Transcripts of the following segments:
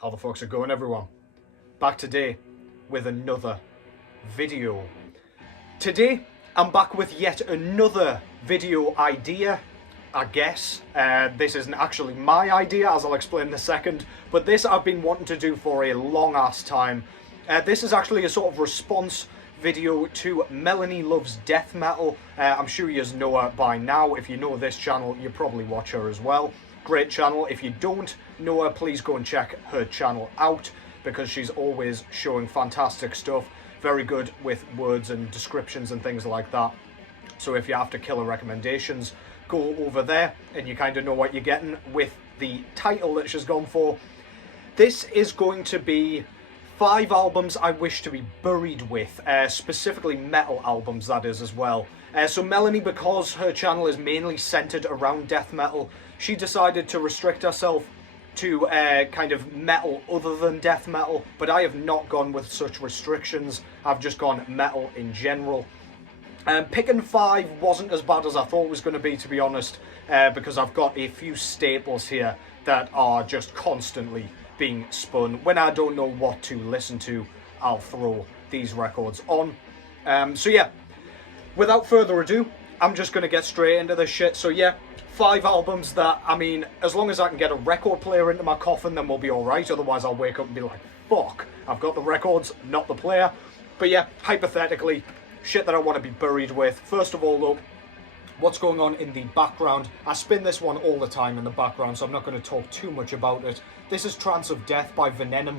How the fuck's it going, everyone? Back today with another video. Today I'm back with yet another video idea, I guess. This isn't actually my idea, as I'll explain in a second, but this I've been wanting to do for a long ass time. This is actually a sort of response video to Melanie Loves Death Metal. I'm sure you know her by now. If you know this channel, you probably watch her as well. Great channel. If you don't know her, please go and check her channel out, because she's always showing fantastic stuff. Very good with words and descriptions and things like that. So if you have to killer recommendations, go over there and you kind of know what you're getting with the title that she's gone for. This is going to be 5 albums I wish to be buried with, specifically metal albums, that is, as well. So Melanie, because her channel is mainly centered around death metal, she decided to restrict herself to kind of metal other than death metal, but I have not gone with such restrictions. I've just gone metal in general. Picking 5 wasn't as bad as I thought it was going to be, to be honest, because I've got a few staples here that are just constantly being spun. When I don't know what to listen to, I'll throw these records on. So yeah, without further ado, I'm just going to get straight into this shit. So yeah, 5 albums that, I mean, as long as I can get a record player into my coffin, then we'll be alright. Otherwise, I'll wake up and be like, fuck, I've got the records, not the player. But yeah, hypothetically, shit that I want to be buried with. First of all, though, what's going on in the background? I spin this one all the time in the background, so I'm not going to talk too much about it. This is Trance of Death by Venenum.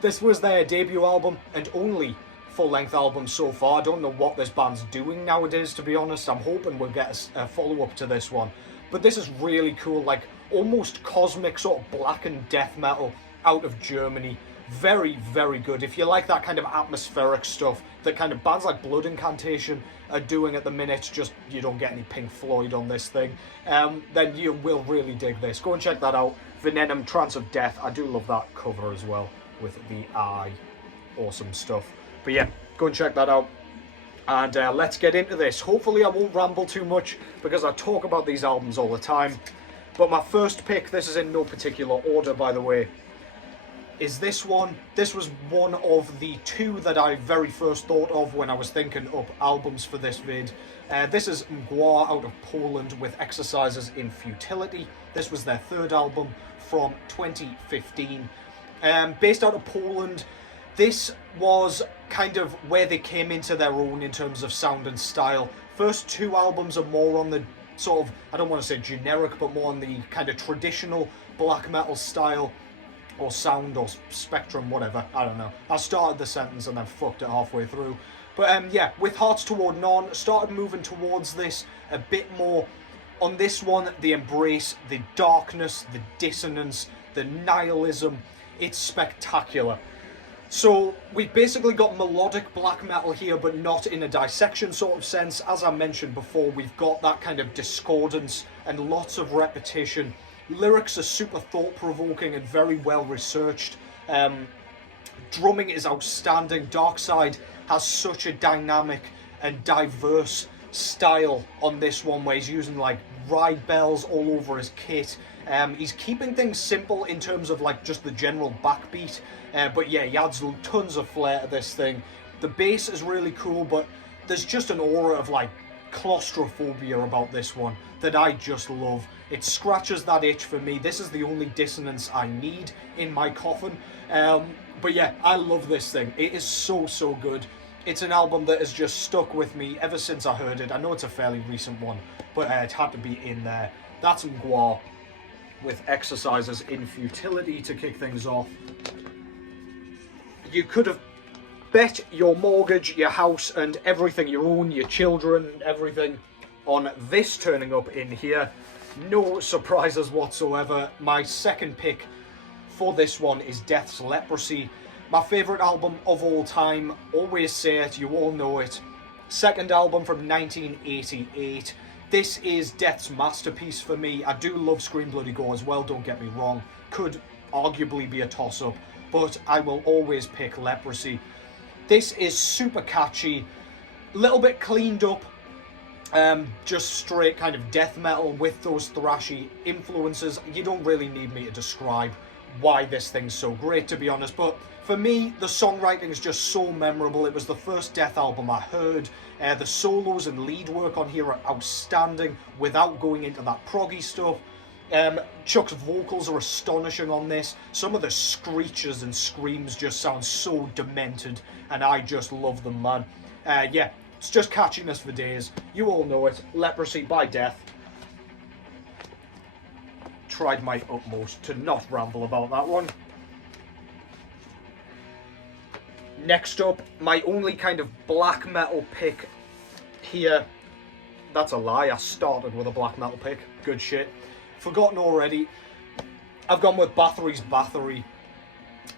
This was their debut album and only full-length album so far. I don't know what this band's doing nowadays, to be honest. I'm hoping we'll get a follow-up to this one. But this is really cool, like almost cosmic sort of blackened death metal out of Germany. Very, very good. If you like that kind of atmospheric stuff that kind of bands like Blood Incantation are doing at the minute, just you don't get any Pink Floyd on this thing, then you will really dig this. Go and check that out. Venenum, Trance of Death. I do love that cover as well with the eye. Awesome stuff. But yeah, go and check that out. And let's get into this. Hopefully I won't ramble too much, because I talk about these albums all the time. But my first pick, this is in no particular order, by the way, is this one. This was one of the 2 that I very first thought of when I was thinking up albums for this vid. This is Mgła out of Poland with Exercises in Futility. This was their 3rd album from 2015. Based out of Poland, this was kind of where they came into their own in terms of sound and style. First 2 albums are more on the sort of, I don't want to say generic, but more on the kind of traditional black metal style, or sound, or spectrum, whatever, I don't know. I started the sentence and then fucked it halfway through. But yeah, with Hearts Toward None, started moving towards this a bit more. On this one, they embrace the darkness, the dissonance, the nihilism. It's spectacular. So we've basically got melodic black metal here, but not in a dissection sort of sense. As I mentioned before, we've got that kind of discordance and lots of repetition. Lyrics are super thought-provoking and very well researched. Drumming is outstanding. Darkside has such a dynamic and diverse style on this one, where he's using like ride bells all over his kit. He's keeping things simple in terms of like just the general backbeat, but yeah, he adds tons of flair to this thing. The bass is really cool, but there's just an aura of like claustrophobia about this one that I just love. It scratches that itch for me. This is the only dissonance I need in my coffin. But yeah, I love this thing. It is so, so good. It's an album that has just stuck with me ever since I heard it. I know it's a fairly recent one, but it had to be in there. That's Mgła with Exercises in Futility to kick things off. You could have bet your mortgage, your house, and everything you own, your children, everything, on this turning up in here. No surprises whatsoever. My second pick for this one is Death's Leprosy. My favourite album of all time. Always say it, you all know it. Second album from 1988. This is Death's masterpiece for me. I do love Scream Bloody Gore as well, don't get me wrong. Could arguably be a toss-up, but I will always pick Leprosy. This is super catchy, a little bit cleaned up, just straight kind of death metal with those thrashy influences. You don't really need me to describe why this thing's so great, to be honest. But for me, the songwriting is just so memorable. It was the first Death album I heard. The solos and lead work on here are outstanding without going into that proggy stuff. Chuck's vocals are astonishing on this. Some of the screeches and screams just sound so demented, and I just love them, man. Yeah, it's just catchiness for days. You all know it. Leprosy by Death. Tried my utmost to not ramble about that one. Next up, my only kind of black metal pick here. That's a lie, I started with a black metal pick. Good shit. Forgotten already. I've gone with Bathory's Bathory.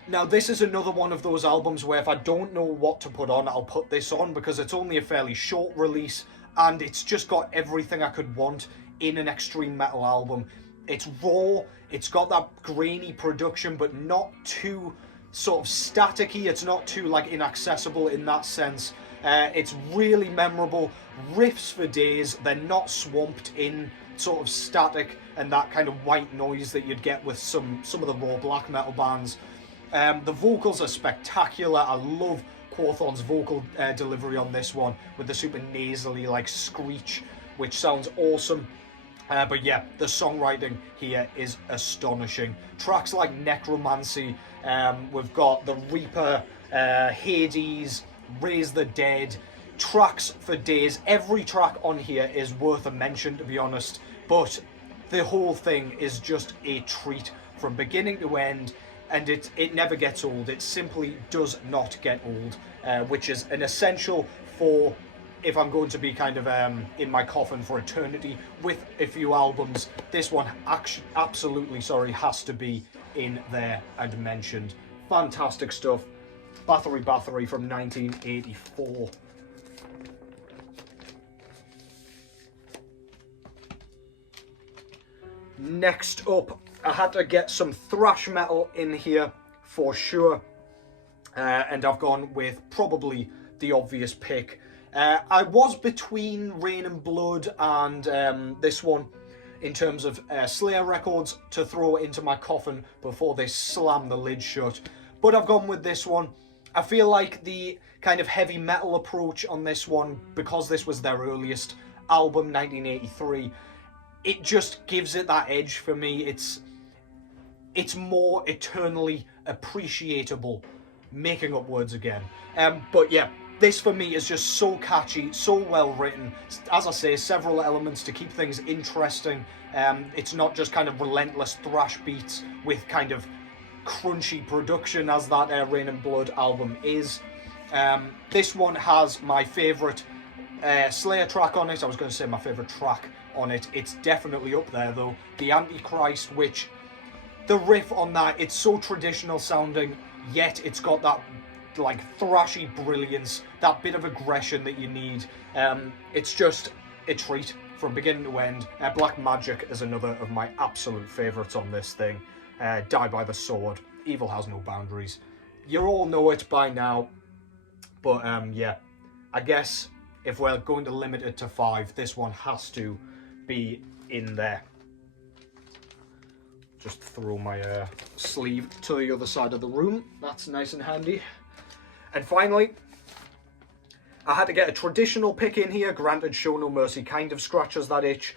Now, this is another one of those albums where if I don't know what to put on, I'll put this on, because it's only a fairly short release, and it's just got everything I could want in an extreme metal album. It's raw, it's got that grainy production, but not too sort of staticky. It's not too like inaccessible in that sense. It's really memorable. Riffs for days. They're not swamped in sort of static and that kind of white noise that you'd get with some of the raw black metal bands. The vocals are spectacular. I love Quorthon's vocal delivery on this one with the super nasally like screech, which sounds awesome. But yeah, the songwriting here is astonishing. Tracks like Necromancy, we've got The Reaper, Hades, Raise the Dead, tracks for days. Every track on here is worth a mention, to be honest, but the whole thing is just a treat from beginning to end, and it never gets old. It simply does not get old, which is an essential for if I'm going to be kind of in my coffin for eternity with a few albums. This one absolutely, has to be in there and mentioned. Fantastic stuff. Bathory Bathory from 1984. Next up, I had to get some thrash metal in here for sure, and I've gone with probably the obvious pick. I was between Rain and Blood and this one in terms of Slayer records to throw into my coffin before they slam the lid shut, but I've gone with this one. I feel like the kind of heavy metal approach on this one, because this was their earliest album, 1983, it just gives it that edge for me. It's more eternally appreciable, making up words again. But yeah, this for me is just so catchy, so well written. As I say, several elements to keep things interesting. It's not just kind of relentless thrash beats with kind of crunchy production as that Rain and Blood album is. This one has my favourite Slayer track on it. I was going to say my favourite track on it. It's definitely up there though. The Antichrist, which the riff on that, it's so traditional sounding, yet it's got that like thrashy brilliance, that bit of aggression that you need. It's just a treat from beginning to end. Black Magic is another of my absolute favourites on this thing. Die by the Sword, Evil Has No Boundaries. You all know it by now, but yeah, I guess if we're going to limit it to 5, this one has to be in there. Just throw my sleeve to the other side of the room. That's nice and handy. And finally, I had to get a traditional pick in here. Granted, Show No Mercy kind of scratches that itch.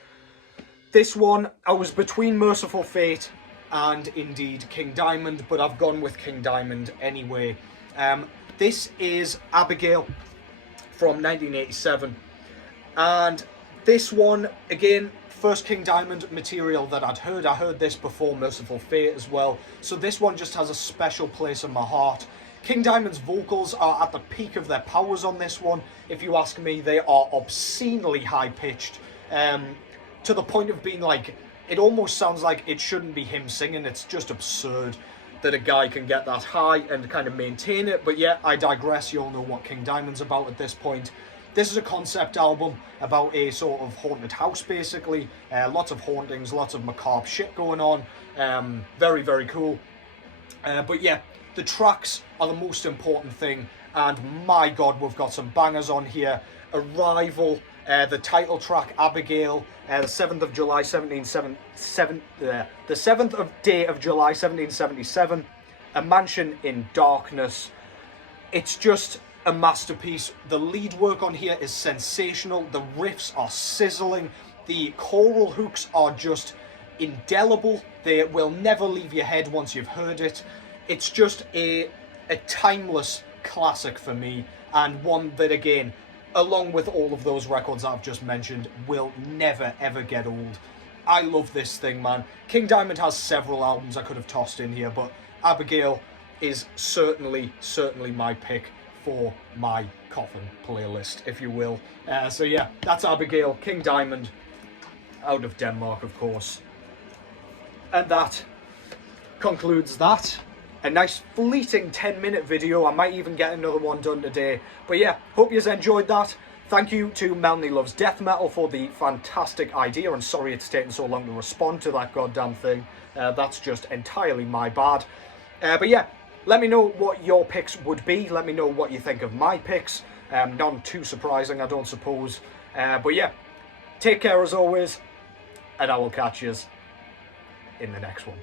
This one, I was between Merciful Fate and indeed King Diamond, but I've gone with King Diamond anyway. This is Abigail from 1987. And this one, again, first King Diamond material that I'd heard. I heard this before Merciful Fate as well. So this one just has a special place in my heart. King Diamond's vocals are at the peak of their powers on this one. If you ask me, they are obscenely high-pitched, to the point of being like, it almost sounds like it shouldn't be him singing. It's just absurd that a guy can get that high and kind of maintain it. But yeah, I digress. You all know what King Diamond's about at this point. This is a concept album about a sort of haunted house, basically. Lots of hauntings, lots of macabre shit going on. Very, very cool. But yeah, the tracks are the most important thing, and my god, we've got some bangers on here. Arrival, The title track, Abigail, the 7th of July 1777, the 7th day of July 1777, A Mansion in Darkness. It's just a masterpiece. The lead work on here is sensational. The riffs are sizzling. The choral hooks are just indelible. They will never leave your head once you've heard it. It's just a timeless classic for me, and one that, again, along with all of those records I've just mentioned, will never ever get old. I love this thing, man. King Diamond has several albums I could have tossed in here, but Abigail is certainly my pick for my coffin playlist, if you will. So yeah, that's Abigail, King Diamond, out of Denmark, of course. And that concludes that. A nice fleeting 10-minute video. I might even get another one done today. But yeah, hope you enjoyed that. Thank you to Melanie Loves Death Metal for the fantastic idea, and sorry it's taken so long to respond to that goddamn thing. That's just entirely my bad. But yeah, let me know what your picks would be. Let me know what you think of my picks. None too surprising, I don't suppose. But yeah, take care as always, and I will catch you in the next one.